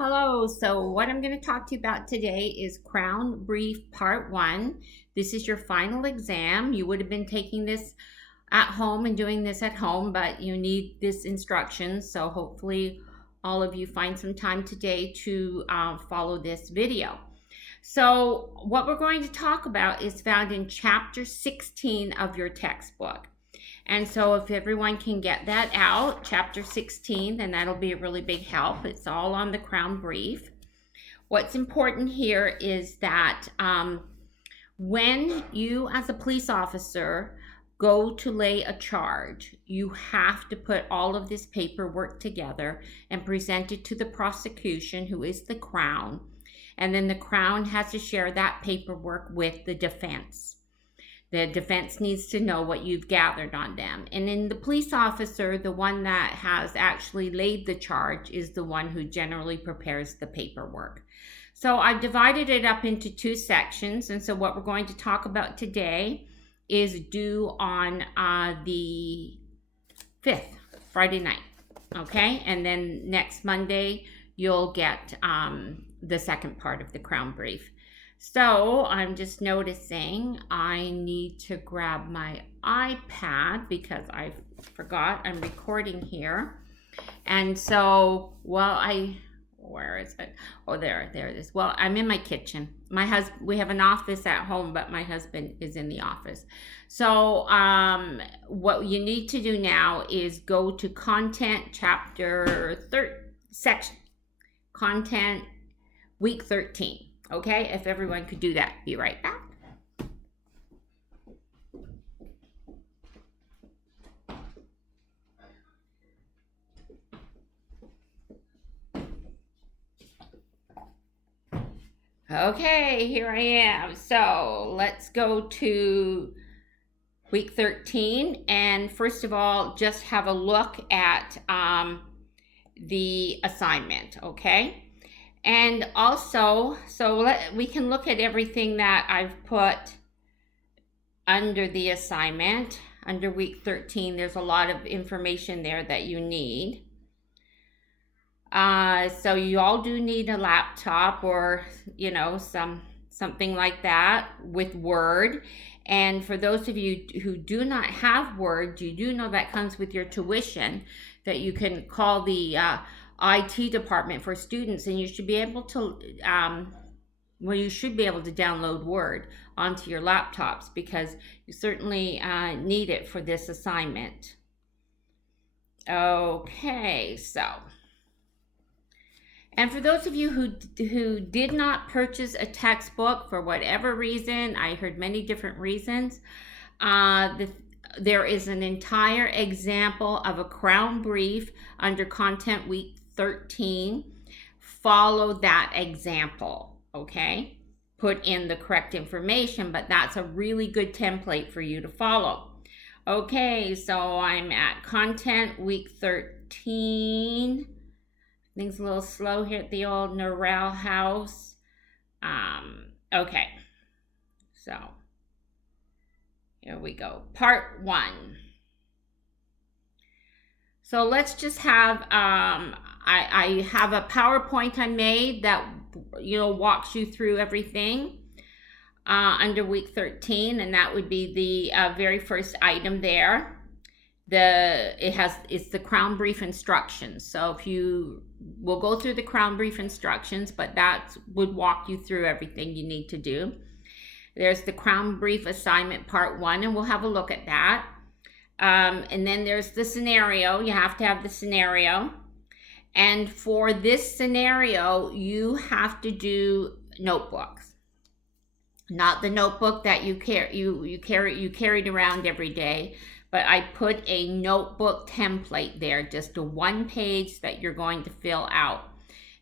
Hello, so what I'm going to talk to you about today is Crown Brief Part 1. This is your final exam. You would have been taking this at home and doing this at home, but you need this instruction, so hopefully all of you find some time today to follow this video. So what we're going to talk about is found in Chapter 16 of your textbook. And so if everyone can get that out, chapter 16, then that'll be a really big help. It's all on the Crown Brief. What's important here is that when you as a police officer go to lay a charge, you have to put all of this paperwork together and present it to the prosecution, who is the Crown. And then the Crown has to share that paperwork with the defense. The defense needs to know what you've gathered on them. And then the police officer, the one that has actually laid the charge, is the one who generally prepares the paperwork. So I've divided it up into two sections. And so what we're going to talk about today is due on the 5th, Friday night. Okay? And then next Monday, you'll get the second part of the Crown Brief. So I'm just noticing I need to grab my iPad because I forgot I'm recording here. And so, where is it? Oh, there it is. Well, I'm in my kitchen. We have an office at home, but my husband is in the office. So what you need to do now is go to Content Chapter section, Content Week 13. Okay, if everyone could do that, be right back. Okay, here I am. So let's go to week 13. And first of all, just have a look at the assignment, okay? And also, we can look at everything that I've put under the assignment. Under week 13, there's a lot of information there that you need. So you all do need a laptop or, something like that with Word. And for those of you who do not have Word, you do know that comes with your tuition, that you can call the IT department for students, and you should be able to you should be able to download Word onto your laptops, because you certainly need it for this assignment. Okay, so, and for those of you who did not purchase a textbook for whatever reason, I heard many different reasons, there is an entire example of a Crown Brief under Content Week 13. Follow that example, okay? Put in the correct information, but that's a really good template for you to follow. Okay, so I'm at Content Week 13. Things a little slow here at the old Norrell house. Okay, so here we go. Part 1. So let's just have, I have a PowerPoint I made that, walks you through everything under week 13, and that would be the very first item there. It's the Crown Brief instructions. So we'll go through the Crown Brief instructions, but that would walk you through everything you need to do. There's the Crown Brief assignment part 1, and we'll have a look at that. And then there's the scenario. You have to have the scenario. And for this scenario, you have to do notebooks. Not the notebook that you carried around every day, but I put a notebook template there, just a one page that you're going to fill out.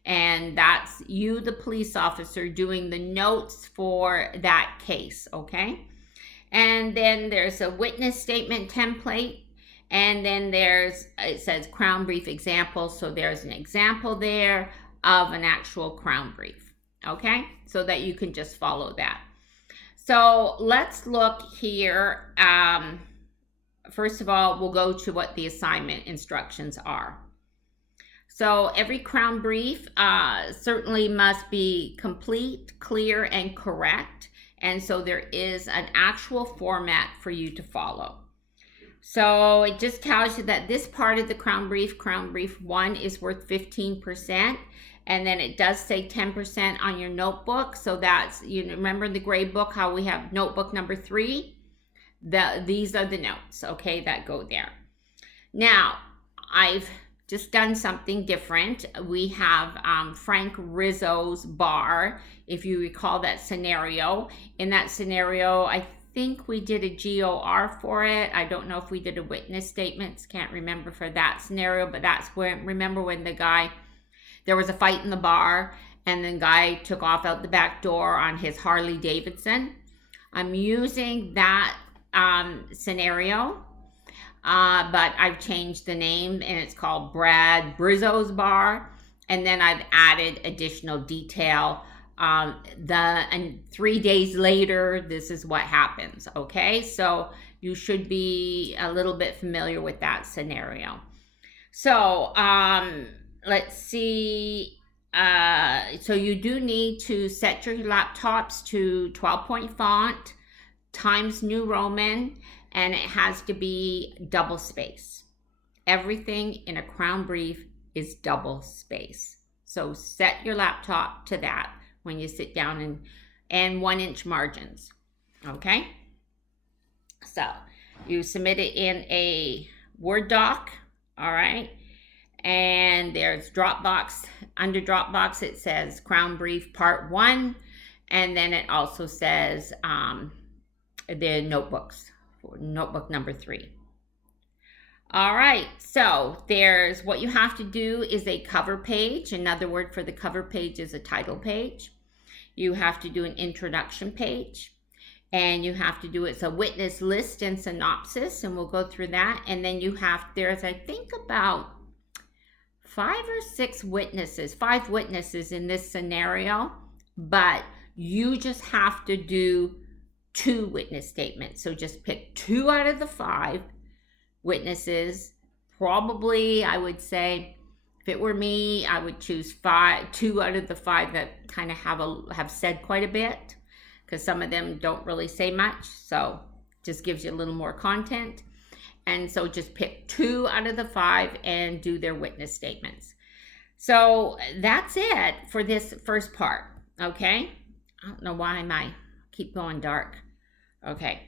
And that's you, the police officer, doing the notes for that case, okay? And then there's a witness statement template. And then it says Crown Brief example. So there's an example there of an actual Crown Brief, okay? So that you can just follow that. So let's look here. First of all, we'll go to what the assignment instructions are. So every Crown brief certainly must be complete, clear, and correct. And so there is an actual format for you to follow. So it just tells you that this part of the Crown Brief 1, is worth 15%. And then it does say 10% on your notebook. So that's, remember the gray book, how we have notebook number 3? These are the notes, okay, that go there. Now, I've just done something different. We have Frank Rizzo's bar, if you recall that scenario. In that scenario, I think we did a GOR for it. I don't know if we did a witness statements. Can't remember for that scenario, but that's when, remember when there was a fight in the bar and the guy took off out the back door on his Harley Davidson. I'm using that scenario, but I've changed the name and it's called Brad Brizzo's bar. And then I've added additional detail. And 3 days later, this is what happens. Okay, so you should be a little bit familiar with that scenario. So let's see. So you do need to set your laptops to 12-point font, Times New Roman, and it has to be double space. Everything in a Crown Brief is double space. So set your laptop to that when you sit down, and 1-inch margins. Okay, so you submit it in a Word doc. All right, and there's Dropbox. Under Dropbox it says Crown Brief Part 1, and then it also says the notebooks, notebook number 3. All right, so there's what you have to do is a cover page. Another word for the cover page is a title page. You have to do an introduction page, and you have to do it's a witness list and synopsis, and we'll go through that. And then there's I think about 5 or 6 witnesses, 5 witnesses in this scenario, but you just have to do 2 witness statements. So just pick 2 out of the 5 witnesses. Probably, I would say, if it were me, I would choose 2 out of the 5 that kind of have said quite a bit, because some of them don't really say much, so just gives you a little more content. And so just pick 2 out of the 5 and do their witness statements. So that's it for this first part. Okay, I don't know why I keep going dark. Okay.